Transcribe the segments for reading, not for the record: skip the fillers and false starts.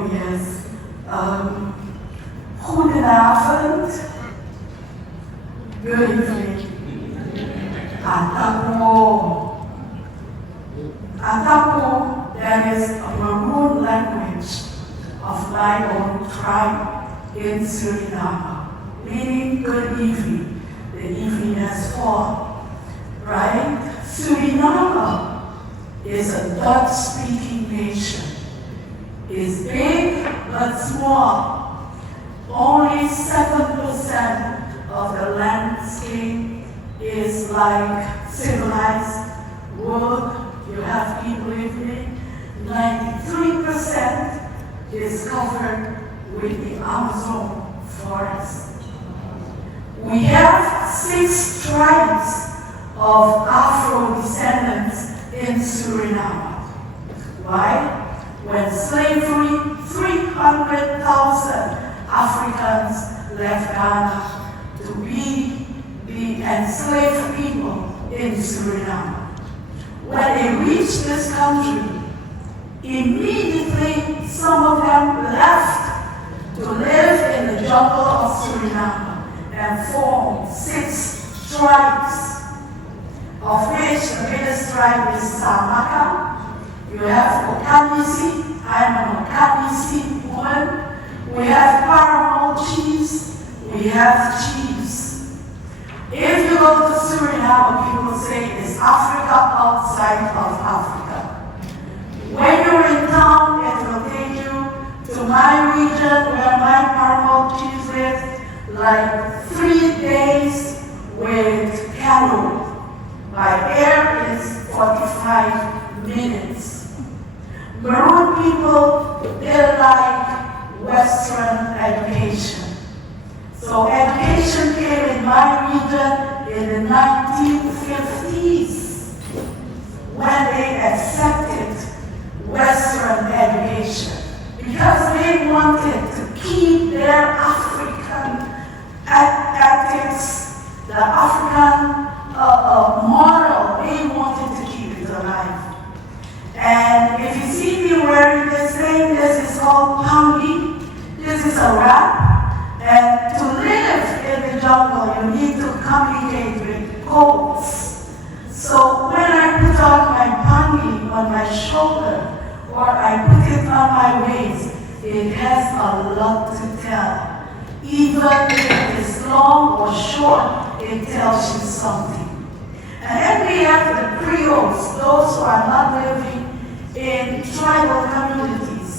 Oh yes. Goedenavond. Good evening. Atapo. Atapo, that is a Maroon language of my own tribe in Suriname, meaning good evening. The evening has fallen, right? Suriname is a Dutch-speaking nation. It's big but small. Only 7% of the landscape is like civilized world. You have people living. 93% is covered with the Amazon forest. We have 6 tribes of Afro-descendants in Suriname. Why? When slavery, 300,000 Africans left Ghana to be the enslaved people in Suriname. When they reached this country, immediately some of them left to live in the jungle of Suriname and formed 6 tribes, of which the biggest tribe is Samaka. You have Okanisi, I'm an Okanisi woman. We have Paramount chiefs, we have chiefs. If you go to Suriname, people say it's Africa outside of Africa. When you're in town, it will take you to my region where my Paramount chiefs live, like 3 days with canoe. By air is 45 minutes. Maroon people, they like Western education. So education came in my region in the 1950s when they accepted Western education because they wanted to keep their African ethics, the African model, they wanted to keep it alive. And if you see me wearing this thing, this is called pangi. This is a wrap. And to live in the jungle, you need to communicate with codes. So when I put on my pangi on my shoulder, or I put it on my waist, it has a lot to tell. Even if it is long or short, it tells you something. And then we have the Creoles, those who are not living in tribal communities.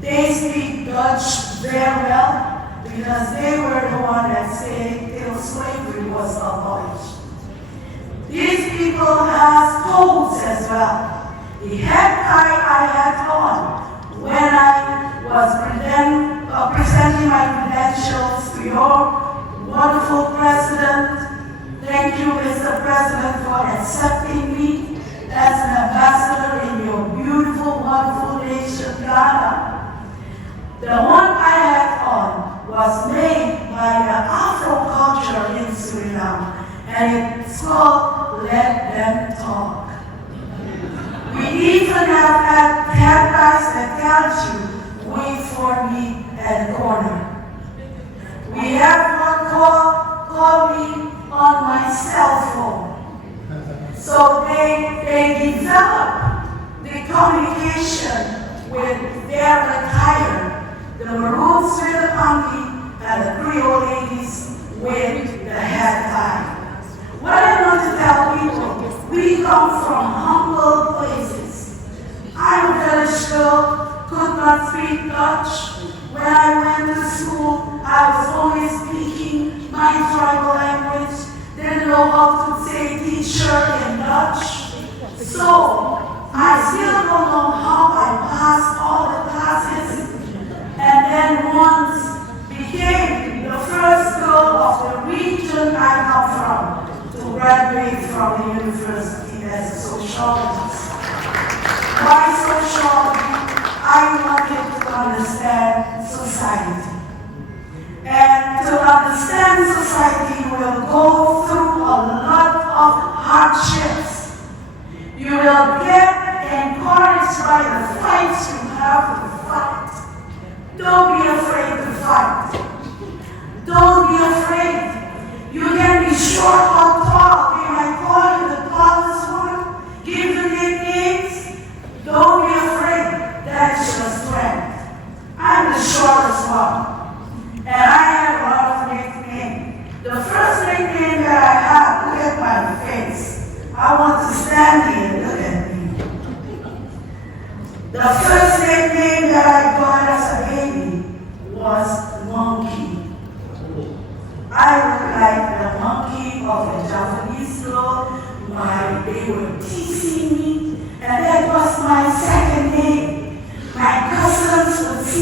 They speak Dutch very well because they were the one that stayed till slavery was abolished. These people have codes as well. The head tie I had on when I was presenting my credentials to your wonderful president. Thank you, Mr. President, for accepting me as an ambassador in your beautiful, wonderful nation, Ghana. The one I had on was made by the Afro culture in Suriname, and it's called Let Them Talk. We even have had guys that tell you, wait for me at the corner. We have one call me on my cell phone. So they develop the communication with their attire. The Maroons with the pangi and the Creole ladies with the head tie. What I want to tell people, we come from humble places. I'm a village girl, could not speak Dutch. When I went to school, I was only speaking my tribal language. Didn't know how to say teacher in Dutch. So I still don't know how I passed all the classes and then once became the first girl of the region I come from to graduate from the university as a sociologist. Why sociology? I wanted to understand society. And to understand society, you will go through a lot of hardships. You will get encouraged by the fights you have to fight.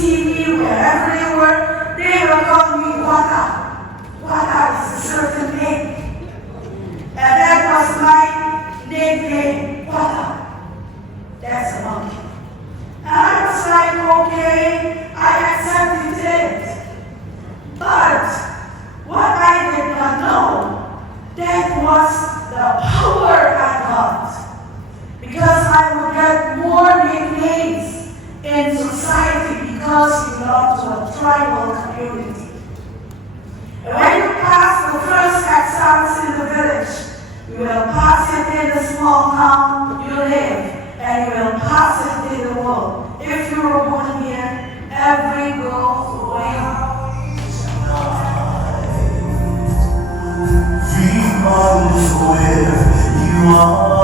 see me wherever they were, they will call me Wata. Wata is a certain name. And that was my nickname, Wata. That's a monkey. And I was like, okay, I accepted it. But what I did not know, that was the power I got. Because I would get more nicknames in society because you belong to a tribal community. And when you pass the first exams in the village, you will pass it in the small town you live, and you will pass it in the world. If you were born here, every goal will. Regardless where you are.